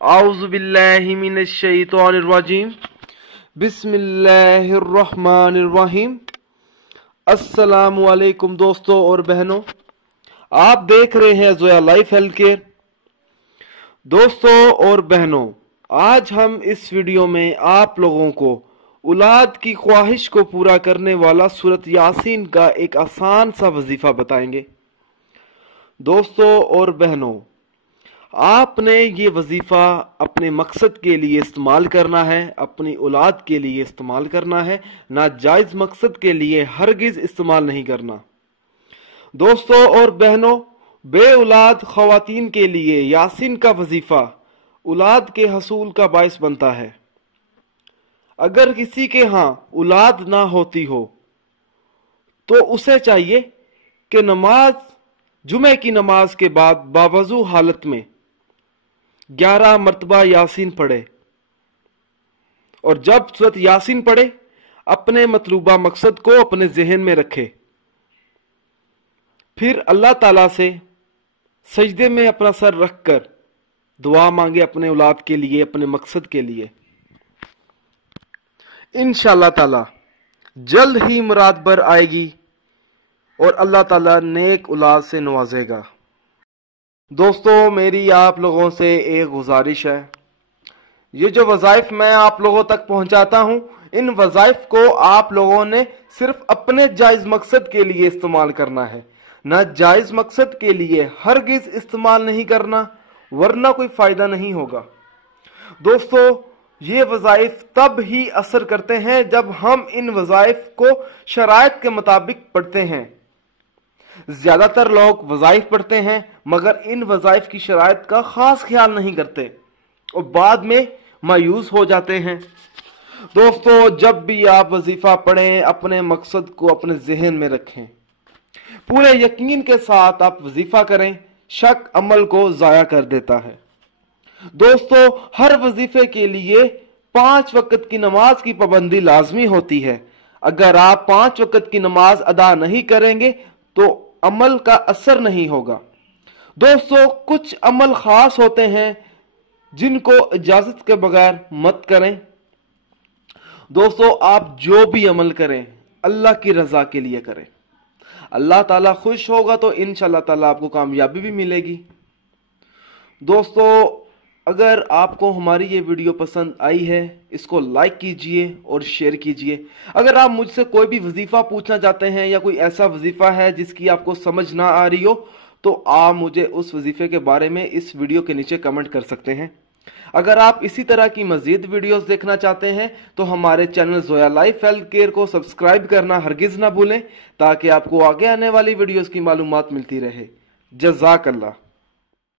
आऊज़ु बिल्लाहि मिनश शैतानिर रजीम बिस्मिल्लाहिर रहमानिर रहीम। अस्सलामु अलैकुम दोस्तों और बहनों, आप देख रहे हैं ज़ोया लाइफ हेल्थ केयर। दोस्तों और बहनों, आज हम इस वीडियो में आप लोगों को औलाद की ख्वाहिश को पूरा करने वाला सूरत यासीन का एक आसान सा वजीफा बताएंगे। दोस्तों और बहनों, आपने ये वजीफा अपने मकसद के लिए इस्तेमाल करना है, अपनी औलाद के लिए इस्तेमाल करना है, नाजायज मकसद के लिए हरगिज इस्तेमाल नहीं करना। दोस्तों और बहनों, बे औलाद ख़वातीन के लिए यासीन का वजीफा औलाद के हसूल का बायस बनता है। अगर किसी के यहाँ औलाद ना होती हो तो उसे चाहिए कि जुमे की नमाज के बाद बावजू हालत में 11 मरतबा यासीन पढ़े, और जब सूरत यासीन पढ़े अपने मतलूबा मकसद को अपने जहन में रखे, फिर अल्लाह ताला से सजदे में अपना सर रखकर दुआ मांगे अपने औलाद के लिए, अपने मकसद के लिए। इंशाअल्लाह ताला जल्द ही मुराद बर आएगी और अल्लाह ताला नेक औलाद से नवाजेगा। दोस्तों, मेरी आप लोगों से एक गुजारिश है, ये जो वज़ाइफ मैं आप लोगों तक पहुंचाता हूं, इन वज़ाइफ को आप लोगों ने सिर्फ अपने जायज़ मकसद के लिए इस्तेमाल करना है, ना जायज़ मकसद के लिए हरगिज इस्तेमाल नहीं करना, वरना कोई फ़ायदा नहीं होगा। दोस्तों, ये वज़ाइफ तब ही असर करते हैं जब हम इन वज़ाइफ को शराइत के मुताबिक पढ़ते हैं। ज्यादातर लोग वज़ाइफ पढ़ते हैं मगर इन वज़ाइफ की शराइत का खास ख्याल नहीं करते और बाद में मायूस हो जाते हैं। दोस्तों, जब भी आप वजीफा पढ़ें अपने मकसद को अपने जहन में रखें, पूरे यकीन के साथ आप वजीफा करें, शक अमल को जाया कर देता है। दोस्तों, हर वजीफे के लिए 5 वक्त की नमाज की पाबंदी लाजमी होती है। अगर आप 5 वक्त की नमाज अदा नहीं करेंगे तो अमल का असर नहीं होगा। दोस्तों, कुछ अमल खास होते हैं जिनको इजाजत के बगैर मत करें। दोस्तों, आप जो भी अमल करें अल्लाह की रजा के लिए करें। अल्लाह ताला खुश होगा तो इंशाअल्लाह ताला आपको कामयाबी भी मिलेगी। दोस्तों, अगर आपको हमारी ये वीडियो पसंद आई है, इसको लाइक कीजिए और शेयर कीजिए। अगर आप मुझसे कोई भी वजीफा पूछना चाहते हैं या कोई ऐसा वजीफा है जिसकी आपको समझ ना आ रही हो तो आप मुझे उस वजीफे के बारे में इस वीडियो के नीचे कमेंट कर सकते हैं। अगर आप इसी तरह की मजीद वीडियोस देखना चाहते हैं तो हमारे channel Zoya life health care को सब्सक्राइब करना हरगिज ना भूलें, ताकि आपको आगे आने वाली वीडियोस की मालूमात मिलती रहे। जज़ाकल्लाह।